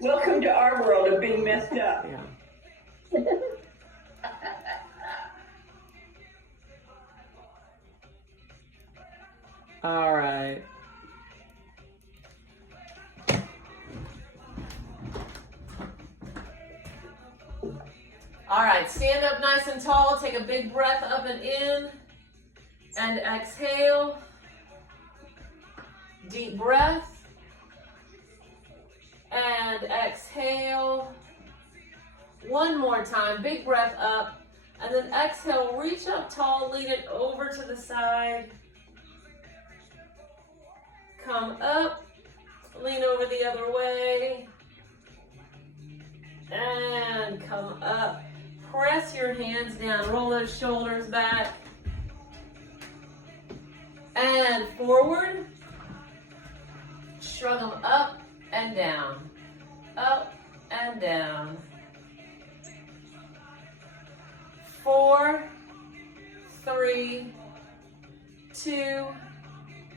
Welcome to our world of being messed up. Yeah. All right. All right, stand up nice and tall. Take a big breath up and in. And exhale. Deep breath. And exhale. One more time. Big breath up. And then exhale. Reach up tall. Lean it over to the side. Come up. Lean over the other way. And come up. Press your hands down. Roll those shoulders back. And forward. Shrug them up and down. Up and down. 4, 3, 2,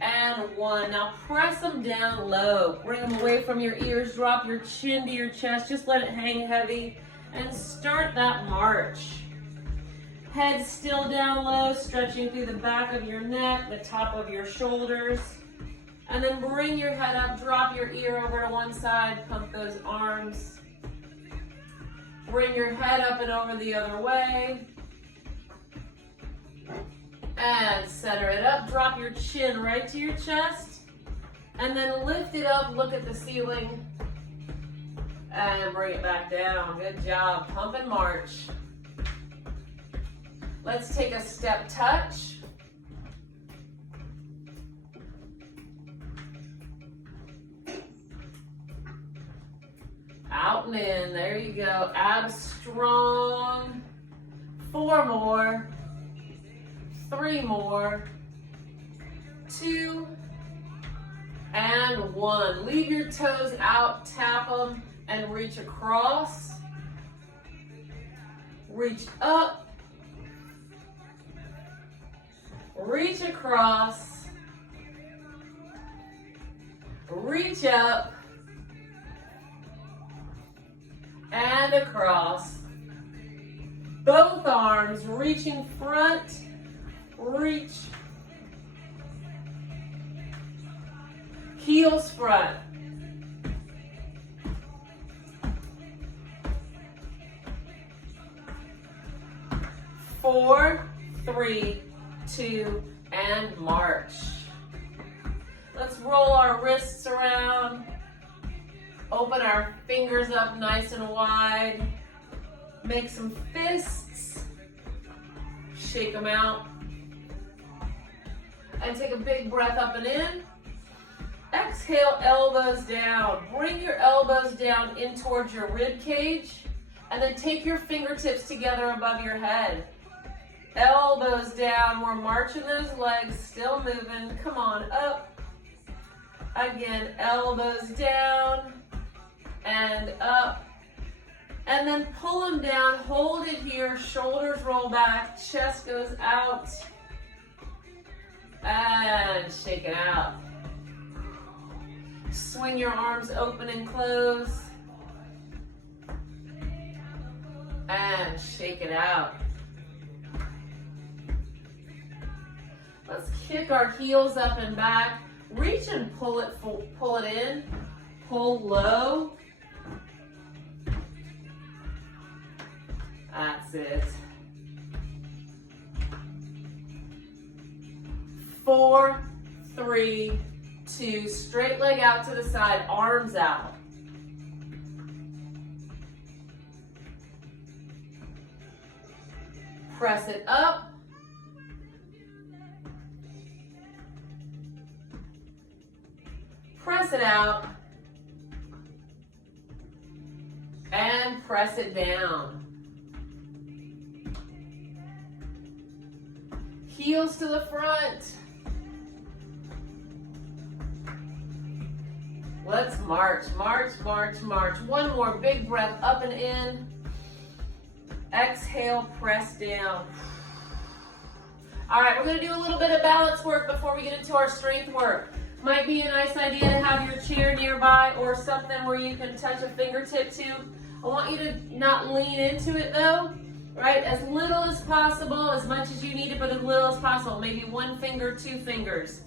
and 1. Now press them down low. Bring them away from your ears. Drop your chin to your chest. Just let it hang heavy. And start that march. Head still down low, stretching through the back of your neck, the top of your shoulders. And then bring your head up, drop your ear over to one side, pump those arms. Bring your head up and over the other way. And center it up, drop your chin right to your chest. And then lift it up, look at the ceiling. And bring it back down. Good job. Pump and march. Let's take a step touch. Out and in. There you go. Abs strong. 4 more. 3 more. 2. And 1. Leave your toes out. Tap them. And reach across, reach up, reach across, reach up, and across. Both arms reaching front, reach, heels front. 4, 3, 2, and march. Let's roll our wrists around. Open our fingers up nice and wide. Make some fists. Shake them out. And take a big breath up and in. Exhale, elbows down. Bring your elbows down in towards your rib cage. And then take your fingertips together above your head. Elbows down. We're marching those legs, still moving. Come on, up. Again, elbows down and up. And then pull them down. Hold it here. Shoulders roll back. Chest goes out. And shake it out. Swing your arms open and close. And shake it out. Let's kick our heels up and back. Reach and pull it in. Pull low. That's it. 4, 3, 2. Straight leg out to the side, arms out. Press it up. Press it out. And press it down. Heels to the front. Let's march, march, march, march. One more big breath up and in. Exhale, press down. All right, we're gonna do a little bit of balance work before we get into our strength work. Might be a nice idea to have your chair nearby or something where you can touch a fingertip to. I want you to not lean into it though, right? As little as possible, as much as you need it, but as little as possible. Maybe 1 finger, 2 fingers.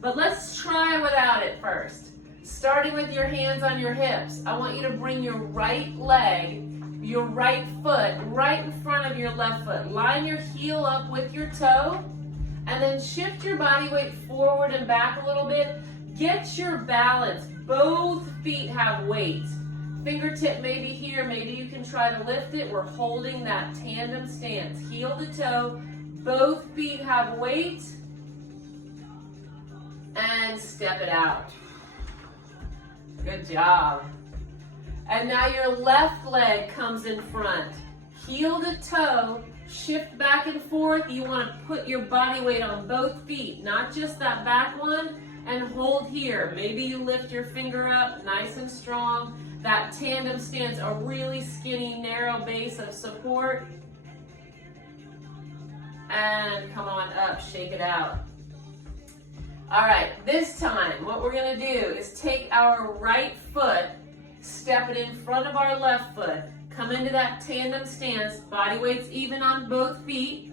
But let's try without it first. Starting with your hands on your hips, I want you to bring your right leg, your right foot, right in front of your left foot. Line your heel up with your toe, and then shift your body weight forward and back a little bit. Get your balance. Both feet have weight. Fingertip maybe here, maybe you can try to lift it. We're holding that tandem stance, heel to toe. Both feet have weight. And step it out. Good job. And now your left leg comes in front. Heel to toe, shift back and forth. You want to put your body weight on both feet, not just that back one, and hold here. Maybe you lift your finger up nice and strong. That tandem stance, a really skinny, narrow base of support. And come on up, shake it out. All right, this time, what we're gonna do is take our right foot, step it in front of our left foot, come into that tandem stance, body weight's even on both feet.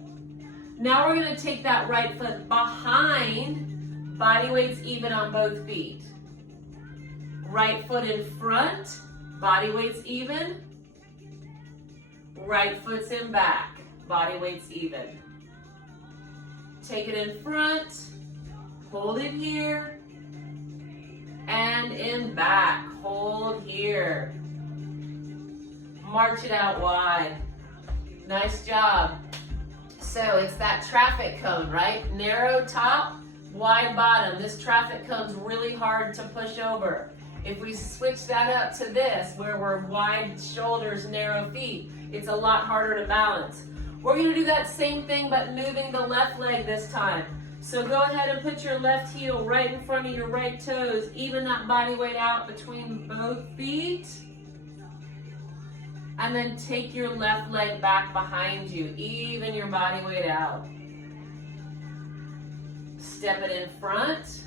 Now we're gonna take that right foot behind, body weight's even on both feet. Right foot in front, body weight's even. Right foot's in back, body weight's even. Take it in front, hold it here, and in back, hold here. March it out wide. Nice job. So it's that traffic cone, right? Narrow top, wide bottom. This traffic cone's really hard to push over. If we switch that up to this, where we're wide shoulders, narrow feet, it's a lot harder to balance. We're gonna do that same thing, but moving the left leg this time. So go ahead and put your left heel right in front of your right toes. Even that body weight out between both feet. And then take your left leg back behind you. Even your body weight out. Step it in front.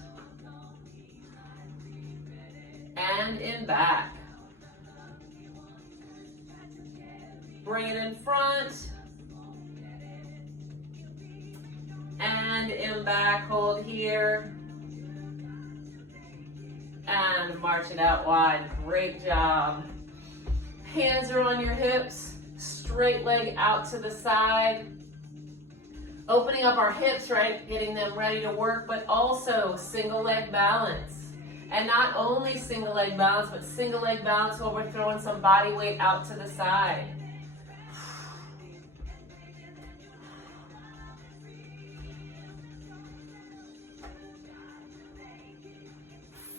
And in back. Bring it in front. And in back, hold here. And march it out wide. Great job. Hands are on your hips. Straight leg out to the side. Opening up our hips, right? Getting them ready to work, but also single leg balance. And not only single leg balance, but single leg balance while we're throwing some body weight out to the side.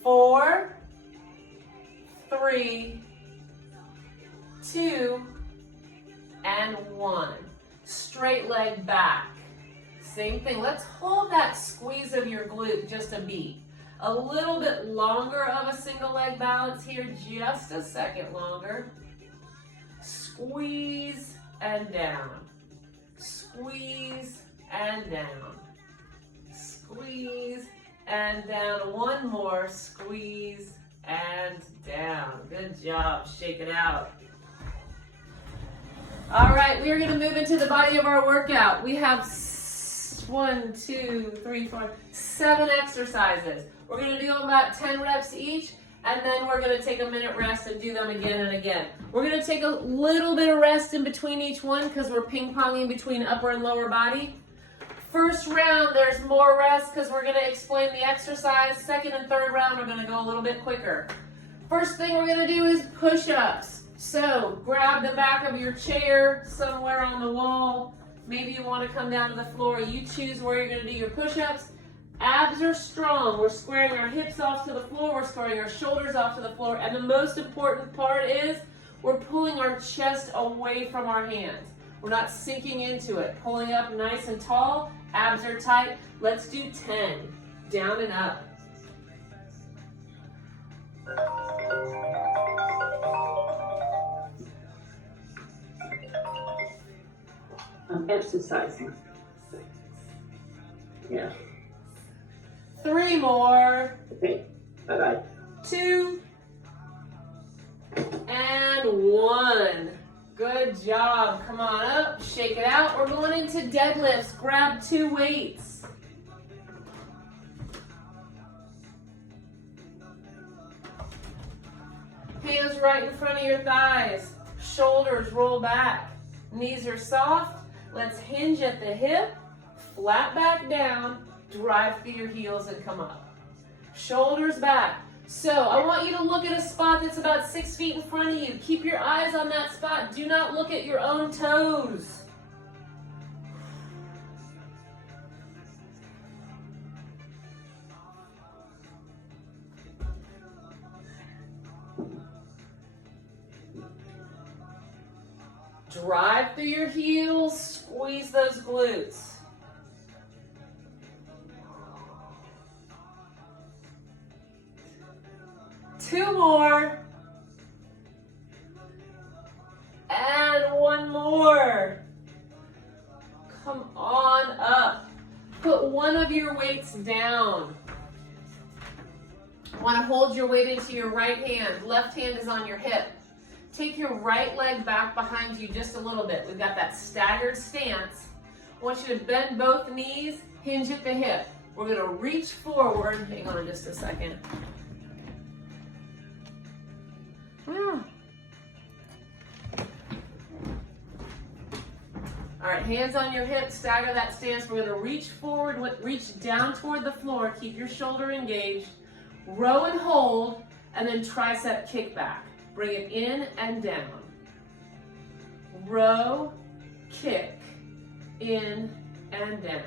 Four, 3, 2, and 1. Straight leg back. Same thing. Let's hold that squeeze of your glute just a beat. A little bit longer of a single leg balance here, just a second longer. Squeeze and down. Squeeze and down. Squeeze and down. One more. Squeeze and down. Good job. Shake it out. All right, we are going to move into the body of our workout. We have 1, 2, 3, 4, 7 exercises. We're going to do about 10 reps each, and then we're going to take a minute rest and do them again and again. We're going to take a little bit of rest in between each one because we're ping-ponging between upper and lower body. First round, there's more rest because we're going to explain the exercise. Second and third round, we're going to go a little bit quicker. First thing we're going to do is push-ups. So grab the back of your chair somewhere on the wall. Maybe you want to come down to the floor. You choose where you're going to do your push-ups. Abs are strong. We're squaring our hips off to the floor. We're squaring our shoulders off to the floor. And the most important part is we're pulling our chest away from our hands. We're not sinking into it. Pulling up nice and tall. Abs are tight. Let's do 10. Down and up. I'm exercising. Yeah. 3, 3 more. Okay. Bye-bye. 2 and 1. Good job. Come on up, shake it out. We're going into deadlifts. Grab 2 weights. Hands right in front of your thighs. Shoulders roll back. Knees are soft. Let's hinge at the hip. Flat back down. Drive through your heels and come up. Shoulders back. So I want you to look at a spot that's about 6 feet in front of you. Keep your eyes on that spot. Do not look at your own toes. Drive through your heels, squeeze those glutes. Two more. And 1 more. Come on up. Put one of your weights down. Want to hold your weight into your right hand. Left hand is on your hip. Take your right leg back behind you just a little bit. We've got that staggered stance. I want you to bend both knees, hinge at the hip. We're going to reach forward. Hang on just a second. All right, hands on your hips, stagger that stance. We're going to reach forward, reach down toward the floor. Keep your shoulder engaged. Row and hold, and then tricep kick back. Bring it in and down. Row, kick, in and down.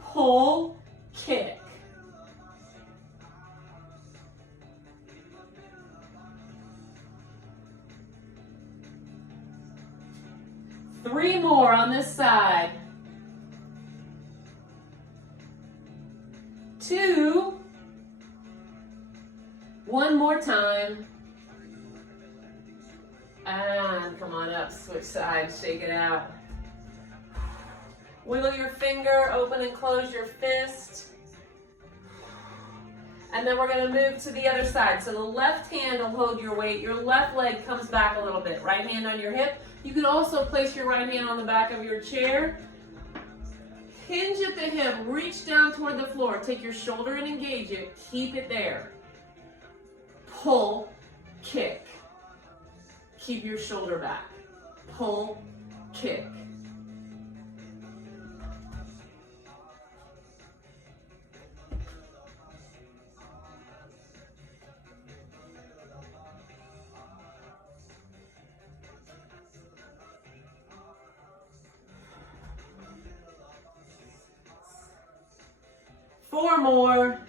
Pull, kick. Three more on this side. 2. 1 more time. And come on up, switch sides, shake it out. Wiggle your finger, open and close your fist. And then we're going to move to the other side. So the left hand will hold your weight. Your left leg comes back a little bit. Right hand on your hip. You can also place your right hand on the back of your chair. Hinge at the hip. Reach down toward the floor. Take your shoulder and engage it. Keep it there. Pull, kick. Keep your shoulder back. Pull, kick. Four more.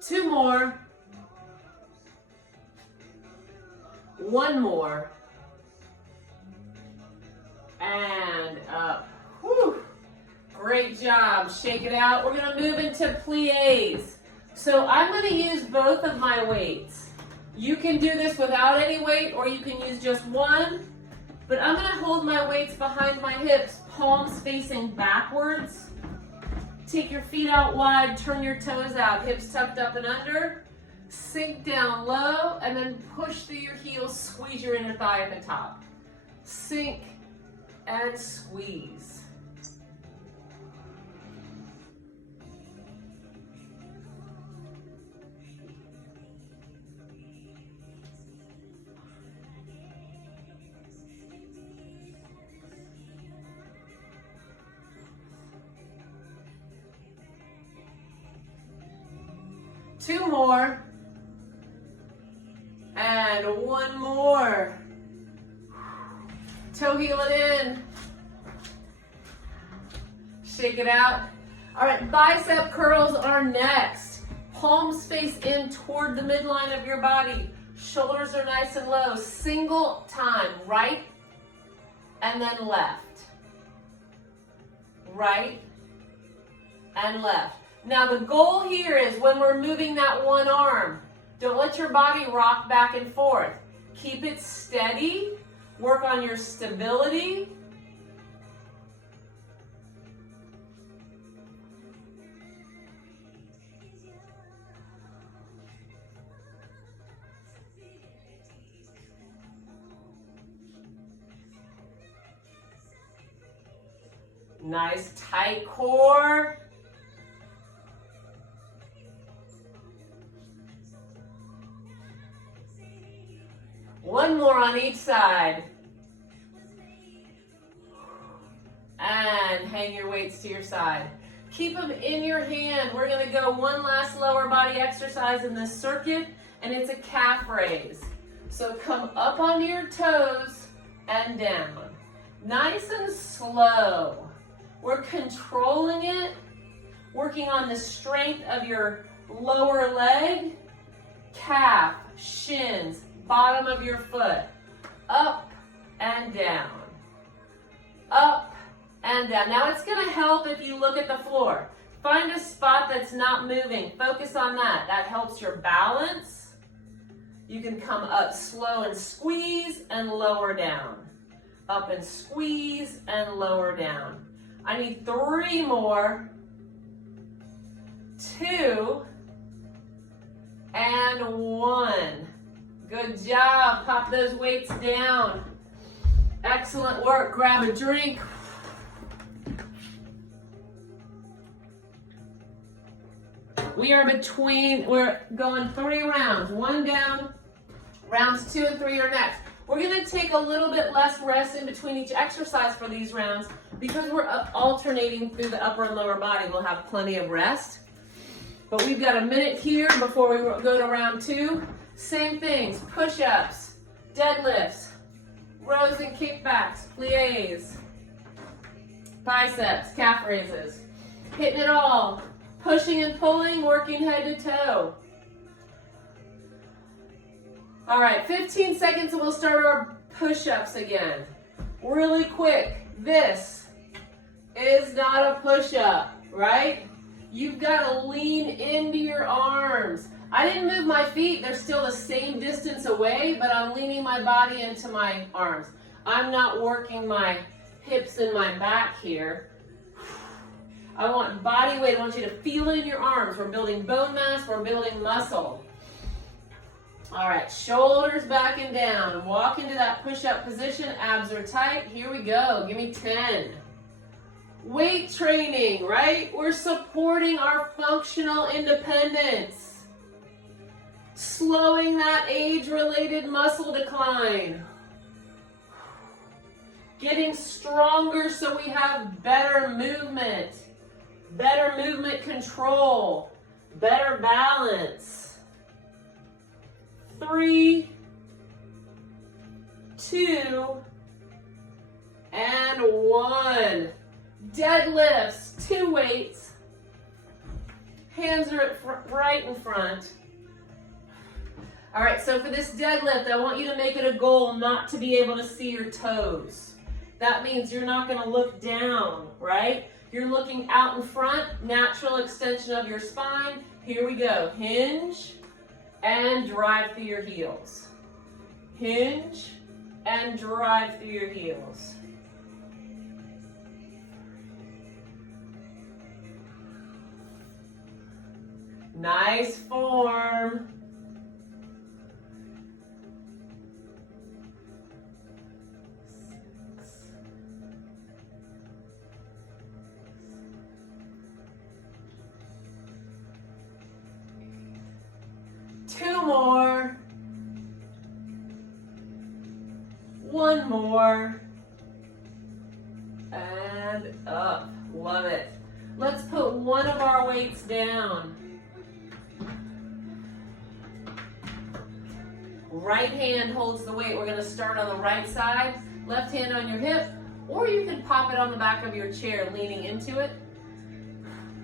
Two more. One more. And up. Whew. Great job. Shake it out. We're going to move into plies. So I'm going to use both of my weights. You can do this without any weight, or you can use just one. But I'm going to hold my weights behind my hips, palms facing backwards. Take your feet out wide, turn your toes out, hips tucked up and under. Sink down low, and then push through your heels, squeeze your inner thigh at the top. Sink and squeeze. Two more. And one more. Toe heel it in. Shake it out. All right, bicep curls are next. Palms face in toward the midline of your body. Shoulders are nice and low. Single time, right and then left. Right and left. Now the goal here is when we're moving that one arm, don't let your body rock back and forth. Keep it steady. Work on your stability. Nice tight core. One more on each side. And hang your weights to your side. Keep them in your hand. We're going to go one last lower body exercise in this circuit, and it's a calf raise. So come up onto your toes and down. Nice and slow. We're controlling it, working on the strength of your lower leg, calf, shins, bottom of your foot, up and down, up and down. Now it's going to help if you look at the floor. Find a spot that's not moving. Focus on that. That helps your balance. You can come up slow and squeeze and lower down. Up and squeeze and lower down. I need 3 more. 2 and 1. Good job. Pop those weights down. Excellent work. Grab a drink. We're going 3 rounds. 1 down. Rounds 2 and 3 are next. We're going to take a little bit less rest in between each exercise for these rounds because we're alternating through the upper and lower body. We'll have plenty of rest. But we've got a minute here before we go to round 2. Same things, push-ups, deadlifts, rows and kickbacks, plies, biceps, calf raises. Hitting it all, pushing and pulling, working head to toe. All right, 15 seconds and we'll start our push-ups again. Really quick, this is not a push-up, right? You've got to lean into your arms. I didn't move my feet, they're still the same distance away, but I'm leaning my body into my arms. I'm not working my hips and my back here. I want body weight, I want you to feel it in your arms. We're building bone mass, we're building muscle. All right, shoulders back and down. Walk into that push-up position. Abs are tight. Here we go. Give me 10. Weight training, right? We're supporting our functional independence. Slowing that age-related muscle decline. Getting stronger so we have better movement control, better balance. 3, 2, and 1. Deadlifts, 2 weights. Hands are right in front. All right, so for this deadlift, I want you to make it a goal not to be able to see your toes. That means you're not going to look down, right? You're looking out in front, natural extension of your spine. Here we go. Hinge and drive through your heels. Hinge and drive through your heels. Nice form. Two more. 1 more. And up. Love it. Let's put one of our weights down. Right hand holds the weight. We're going to start on the right side. Left hand on your hip. Or you can pop it on the back of your chair, leaning into it.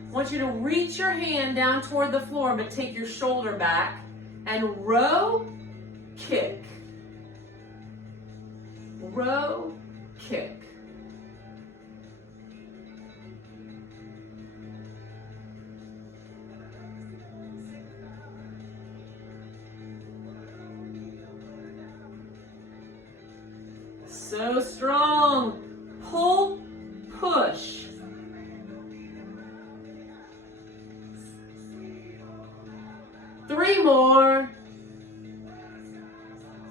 I want you to reach your hand down toward the floor, but take your shoulder back. And row, kick. Row, kick. So strong. Pull, push. Three more.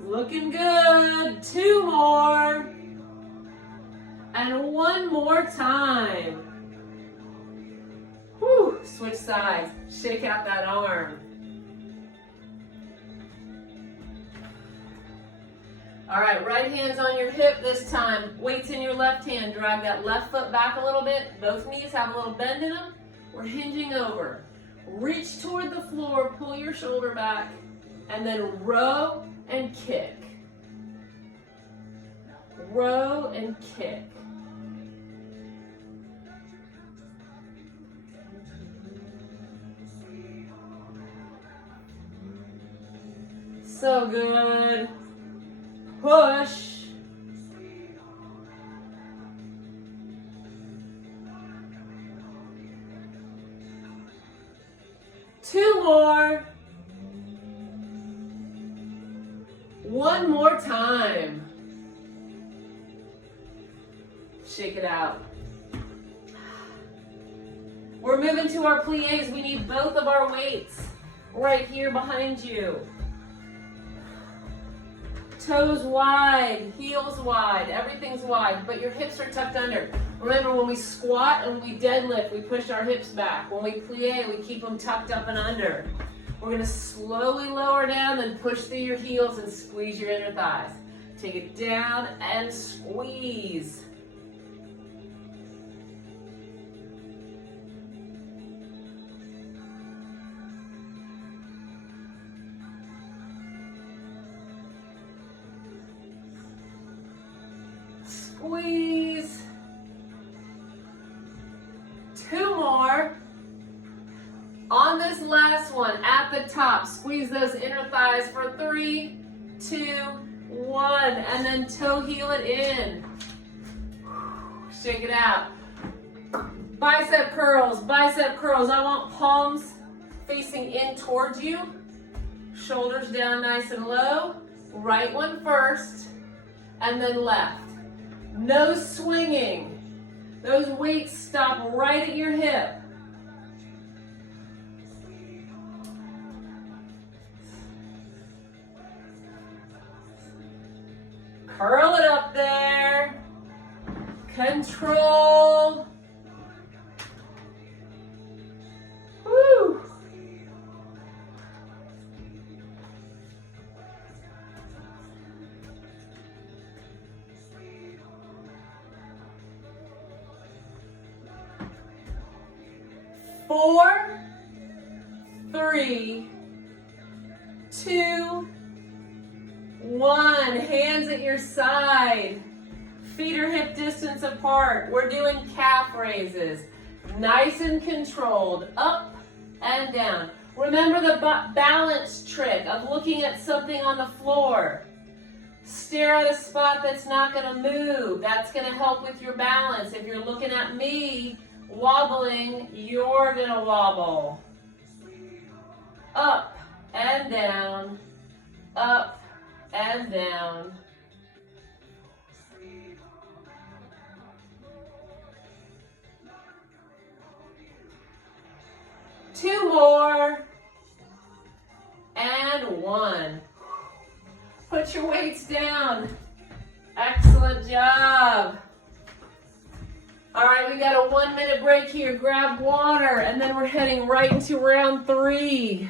Looking good. Two more. And one more time. Whew. Switch sides. Shake out that arm. All right, right hand's on your hip this time. Weights in your left hand. Drag that left foot back a little bit. Both knees have a little bend in them. We're hinging over. Reach toward the floor, pull your shoulder back, and then row and kick. Row and kick. So good. Push. Two more. One more time. Shake it out. We're moving to our plies. We need both of our weights right here behind you. Toes wide, heels wide, everything's wide, but your hips are tucked under. Remember, when we squat and we deadlift, we push our hips back. When we plie, we keep them tucked up and under. We're gonna slowly lower down, then push through your heels and squeeze your inner thighs. Take it down and squeeze. Squeeze. Two more. On this last one, at the top, squeeze those inner thighs for 3, 2, 1, and then toe heel it in. Shake it out. Bicep curls, bicep curls. I want palms facing in towards you. Shoulders down nice and low. Right one first, and then left. No swinging. Those weights stop right at your hip. Curl it up there. Control. Woo. Four, 3, 2, 1. Hands at your side. Feet are hip distance apart. We're doing calf raises. Nice and controlled. Up and down. Remember the balance trick of looking at something on the floor. Stare at a spot that's not going to move. That's going to help with your balance. If you're looking at me wobbling, you're going to wobble. Up and down. Up and down. Two more. And 1. Put your weights down. Excellent job. All right, we got a 1-minute break here. Grab water, and then we're heading right into round 3.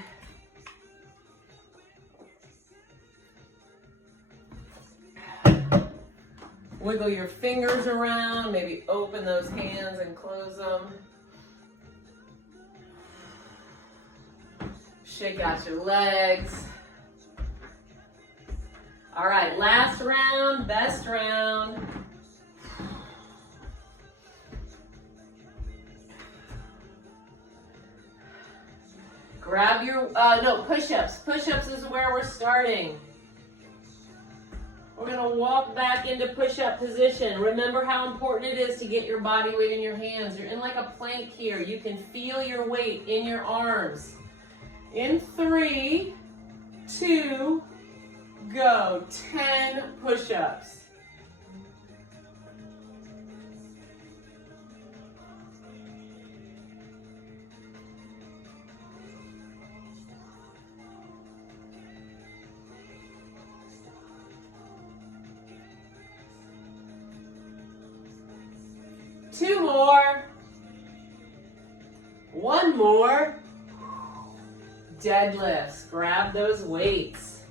Wiggle your fingers around, maybe open those hands and close them. Shake out your legs. All right, last round, best round. Grab your, push-ups. Push-ups is where we're starting. We're gonna walk back into push-up position. Remember how important it is to get your body weight in your hands. You're in like a plank here. You can feel your weight in your arms. In 3, 2, go. 10 push-ups. 2 more. 1 more. Deadlifts. Grab those weights.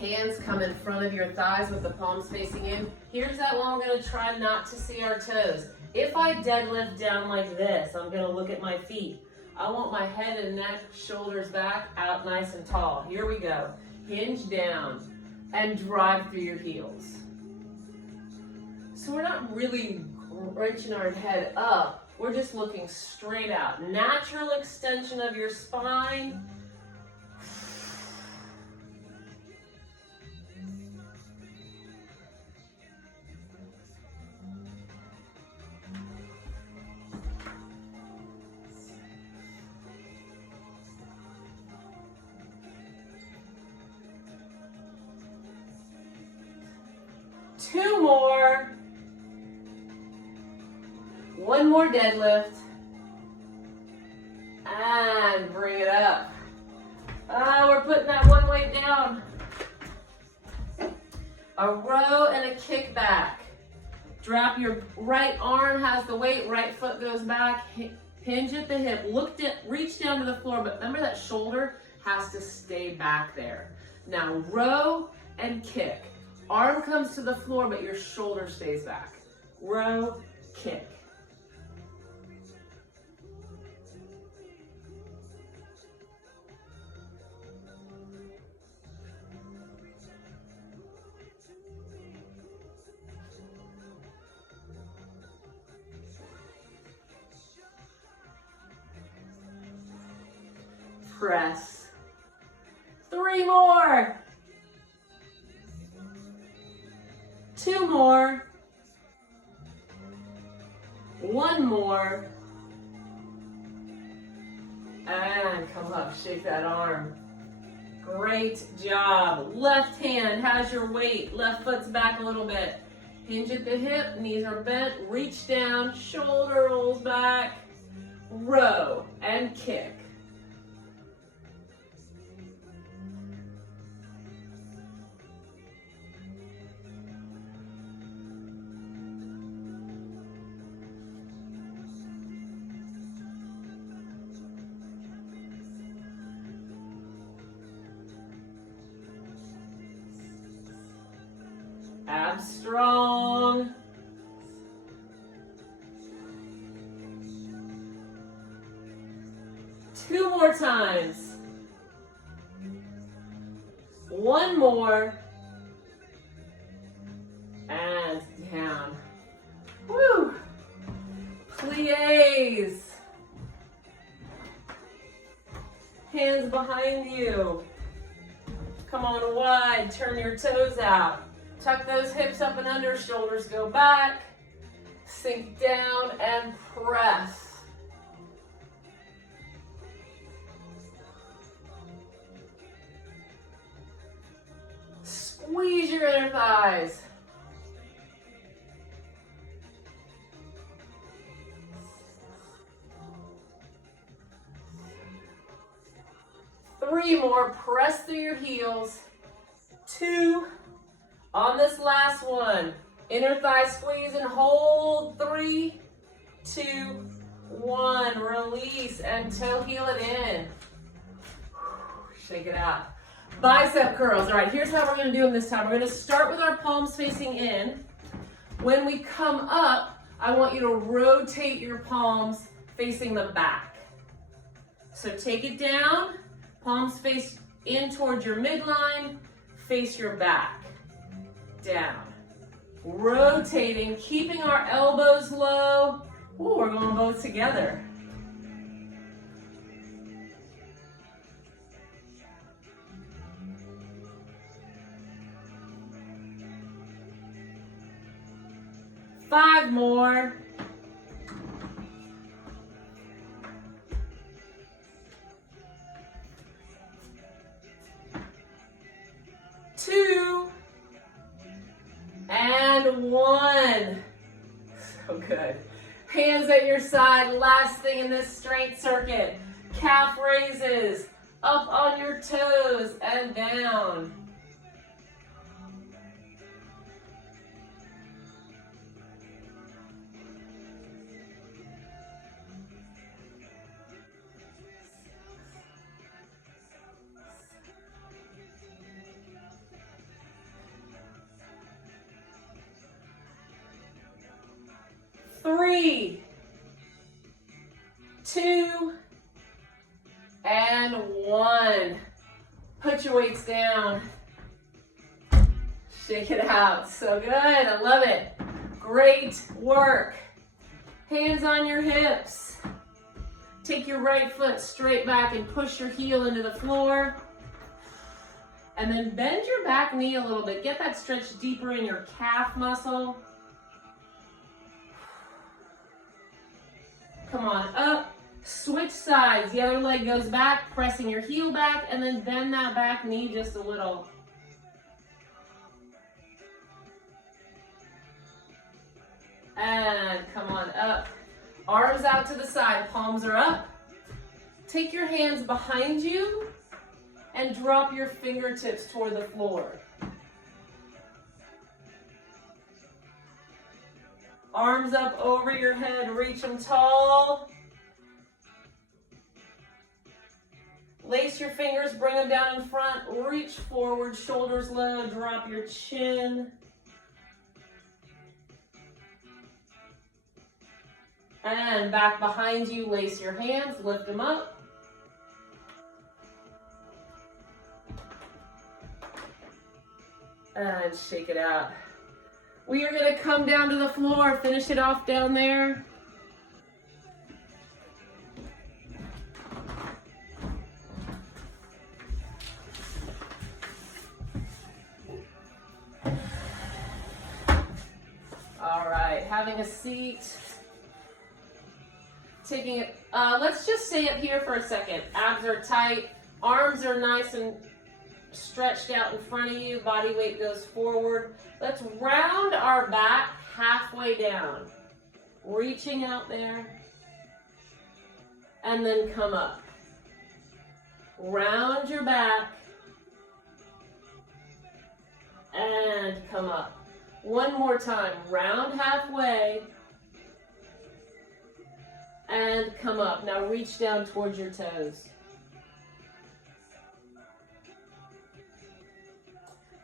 Hands come in front of your thighs with the palms facing in. Here's that one, we're gonna try not to see our toes. If I deadlift down like this, I'm gonna look at my feet. I want my head and neck, shoulders back, out nice and tall. Here we go. Hinge down and drive through your heels. So we're not really wrenching our head up. We're just looking straight out. Natural extension of your spine. Two more. 1 more deadlift. And bring it up. We're putting that one weight down. A row and a kick back. Drop your right arm, has the weight, right foot goes back. Hinge at the hip. Reach down to the floor, but remember that shoulder has to stay back there. Now row and kick. Arm comes to the floor, but your shoulder stays back. Row, kick. Press. 3 more. 2 more. 1 more. And come up, shake that arm. Great job. Left hand has your weight. Left foot's back a little bit. Hinge at the hip, knees are bent, reach down, shoulder rolls back. Row and kick. Abs strong. Two more times. 1 more. And down. Woo! Plies. Hands behind you. Come on wide, turn your toes out. Tuck those hips up and under, shoulders go back. Sink down and press. Squeeze your inner thighs. Three more, press through your heels. 2. On this last one, inner thigh squeeze and hold. 3, 2, 1. Release and toe heel it in. Shake it out. Bicep curls. All right, here's how we're going to do them this time. We're going to start with our palms facing in. When we come up, I want you to rotate your palms facing the back. So take it down, palms face in towards your midline, face your back. Down. Rotating, keeping our elbows low. Ooh, we're going both together. Five more. 2 and 1. So good. Hands at your side. Last thing in this strength circuit. Calf raises. Up on your toes and down. 3, 2, and 1. Put your weights down. Shake it out. So good. I love it. Great work. Hands on your hips. Take your right foot straight back and push your heel into the floor. And then bend your back knee a little bit. Get that stretch deeper in your calf muscle. Come on, up. Switch sides. The other leg goes back, pressing your heel back, and then bend that back knee just a little. And come on up. Arms out to the side, palms are up. Take your hands behind you and drop your fingertips toward the floor. Arms up over your head, reach them tall. Lace your fingers, bring them down in front, reach forward, shoulders low, drop your chin. And back behind you, lace your hands, lift them up. And shake it out. We are gonna come down to the floor, finish it off down there. All right, having a seat. Taking it, let's just stay up here for a second. Abs are tight, arms are nice and stretched out in front of you, body weight goes forward. Let's round our back halfway down. Reaching out there, and then come up. Round your back, and come up. One more time, round halfway, and come up. Now reach down towards your toes.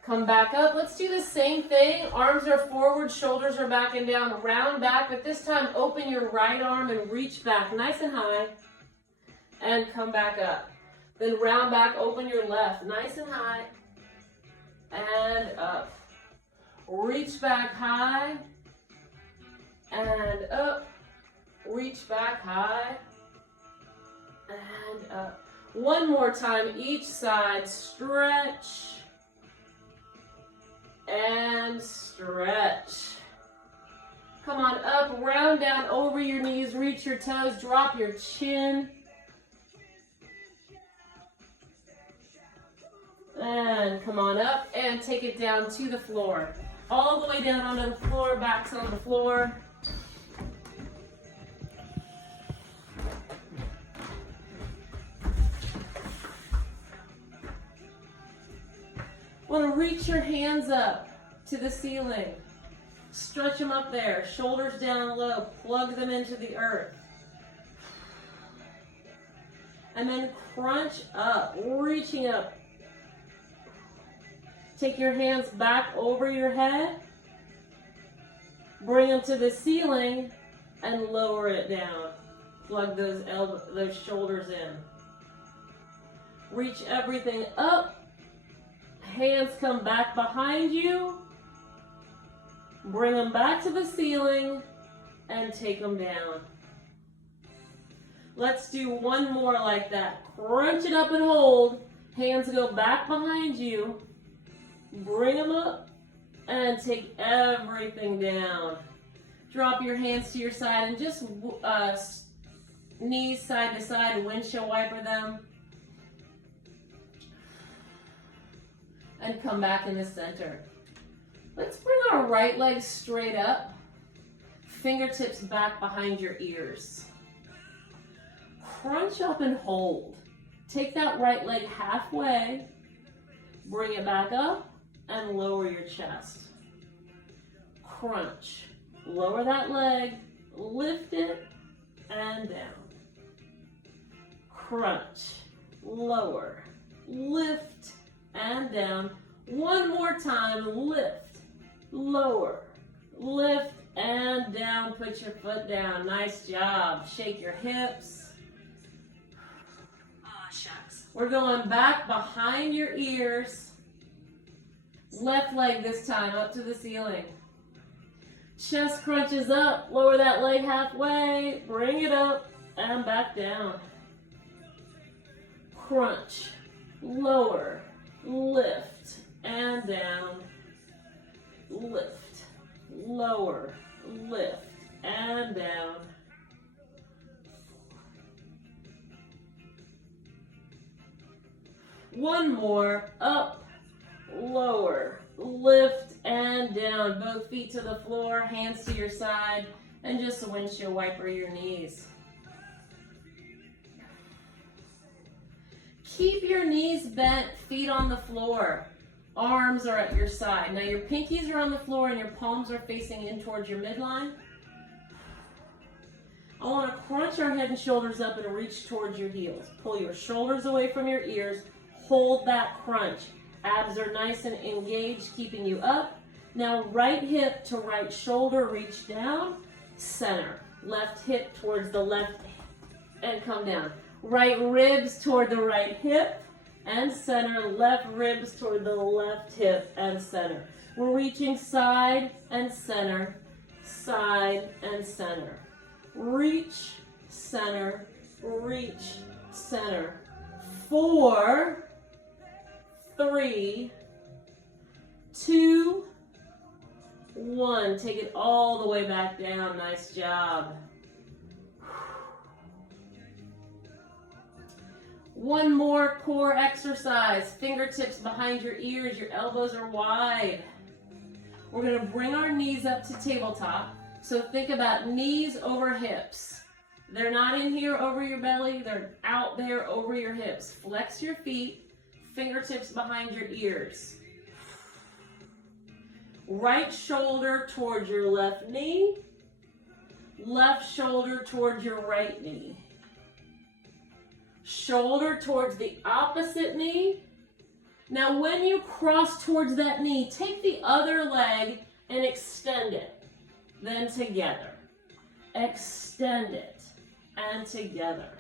Come back up. Let's do the same thing. Arms are forward, shoulders are back and down. Round back, but this time open your right arm and reach back nice and high. And come back up. Then round back, open your left nice and high. And up. Reach back high. And up. Reach back high. And up. One more time, each side. Stretch. And stretch. Come on up, round down over your knees, reach your toes, drop your chin. And come on up and take it down to the floor. All the way down onto the floor, backs on the floor. Want to reach your hands up to the ceiling. Stretch them up there, shoulders down low, plug them into the earth. And then crunch up, reaching up. Take your hands back over your head. Bring them to the ceiling and lower it down. Plug those shoulders in. Reach everything up. Hands come back behind you. Bring them back to the ceiling and take them down. Let's do one more like that. Crunch it up and hold. Hands go back behind you. Bring them up and take everything down. Drop your hands to your side and just knees side to side, windshield wiper them. And come back in the center. Let's bring our right leg straight up. Fingertips back behind your ears. Crunch up and hold. Take that right leg halfway. Bring it back up and lower your chest. Crunch. Lower that leg. Lift it and down. Crunch. Lower. Lift and down. One more time, lift, lower, lift, and down. Put your foot down. Nice job. Shake your hips. Aw, shucks. We're going back behind your ears. Left leg this time, up to the ceiling. Chest crunches up. Lower that leg halfway. Bring it up and back down. Crunch. Lower. Lift and down. Lift. Lower. Lift and down. One more. Up. Lower. Lift and down. Both feet to the floor, hands to your side, and just a windshield wiper your knees. Keep your knees bent, feet on the floor. Arms are at your side. Now your pinkies are on the floor and your palms are facing in towards your midline. I want to crunch our head and shoulders up and reach towards your heels. Pull your shoulders away from your ears. Hold that crunch. Abs are nice and engaged, keeping you up. Now right hip to right shoulder, reach down, center. Left hip towards the left and come down. Right ribs toward the right hip and center. Left ribs toward the left hip and center. We're reaching side and center, side and center. Reach, center, reach, center. 4, 3, 2, 1. Take it all the way back down. Nice job. One more core exercise. Fingertips behind your ears. Your elbows are wide. We're going to bring our knees up to tabletop. So think about knees over hips. They're not in here over your belly. They're out there over your hips. Flex your feet. Fingertips behind your ears. Right shoulder towards your left knee. Left shoulder towards your right knee. Shoulder towards the opposite knee. Now when you cross towards that knee, take the other leg and extend it. Then together. Extend it and together.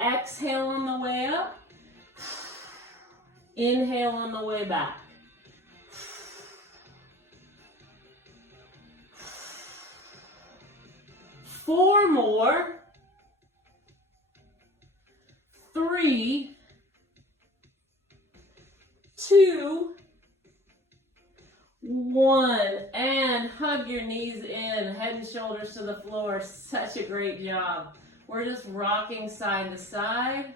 Exhale on the way up. Inhale on the way back. Four more. 3, 2, 1. And hug your knees in, head and shoulders to the floor. Such a great job. We're just rocking side to side.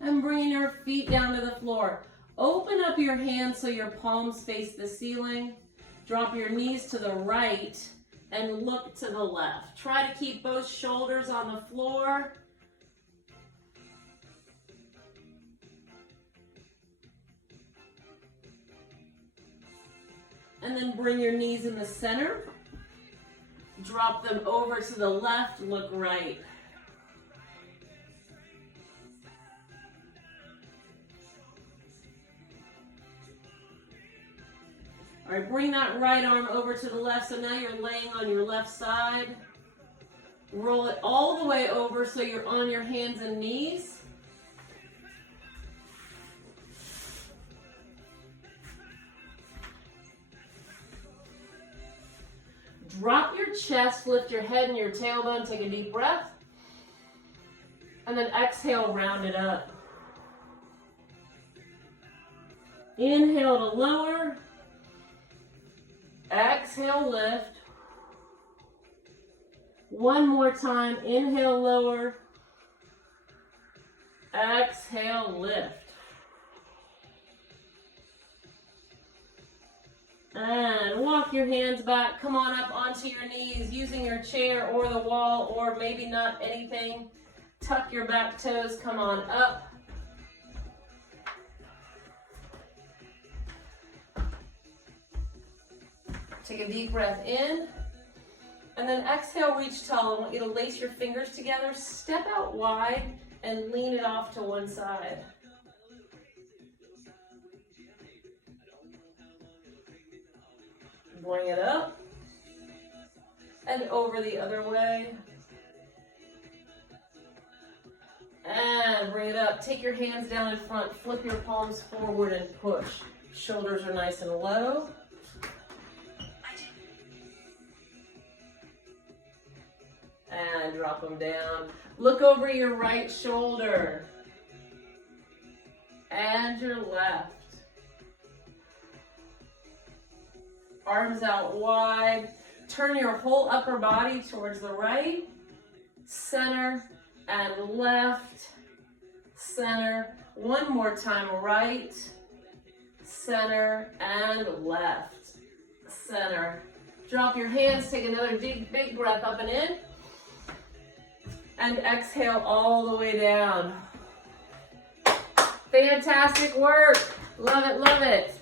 And bringing your feet down to the floor. Open up your hands so your palms face the ceiling. Drop your knees to the right and look to the left. Try to keep both shoulders on the floor. And then bring your knees in the center. Drop them over to the left, look right. All right, bring that right arm over to the left. So now you're laying on your left side. Roll it all the way over so you're on your hands and knees. Drop your chest, lift your head and your tailbone. Take a deep breath. And then exhale, round it up. Inhale to lower. Exhale, lift. One more time. Inhale, lower. Exhale, lift. And walk your hands back. Come on up onto your knees using your chair or the wall or maybe not anything. Tuck your back toes. Come on up. Take a deep breath in. And then exhale, reach tall. I want you to lace your fingers together. Step out wide and lean it off to one side. Bring it up and over the other way. And bring it up. Take your hands down in front. Flip your palms forward and push. Shoulders are nice and low. And drop them down. Look over your right shoulder. And your left. Arms out wide. Turn your whole upper body towards the right, center, and left, center. One more time, right, center, and left, center. Drop your hands, take another deep, big breath up and in. And exhale all the way down. Fantastic work. Love it, love it.